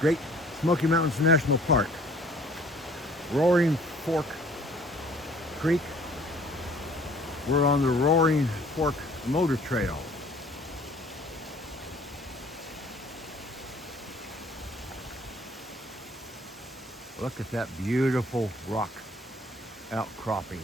Great Smoky Mountains National Park. Roaring Fork Creek. We're on the Roaring Fork Motor Trail. Look at that beautiful rock outcropping.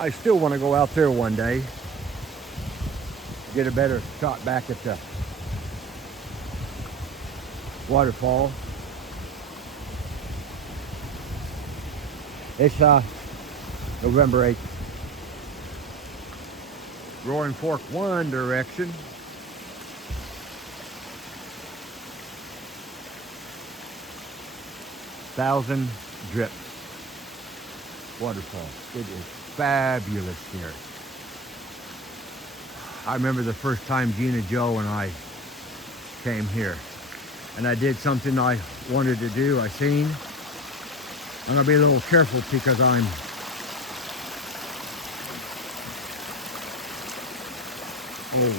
I still want to go out there one day, get a better shot back at the waterfall. It's November 8th. Roaring Fork one direction. Thousand Drips Waterfall. It is fabulous here. I remember the first time Gina, Joe, and I came here, and I did something I wanted to do. I seen. I'm gonna be a little careful because I'm old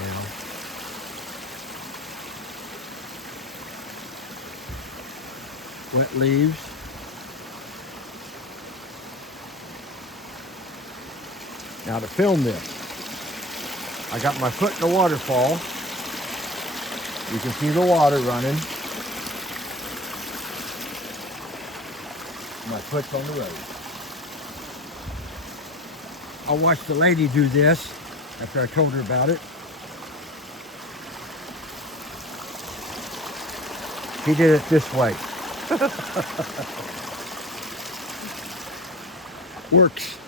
now. Wet leaves. Now to film this, I got my foot in the waterfall. You can see the water running. My foot's on the road. I watched the lady do this after I told her about it. She did it this way. Works.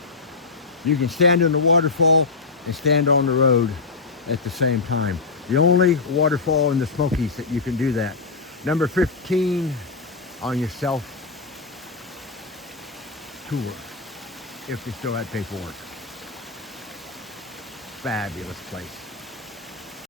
You can stand in the waterfall and stand on the road at the same time. The only waterfall in the Smokies that you can do that. Number 15 on your self tour, if you still had paperwork. Fabulous place.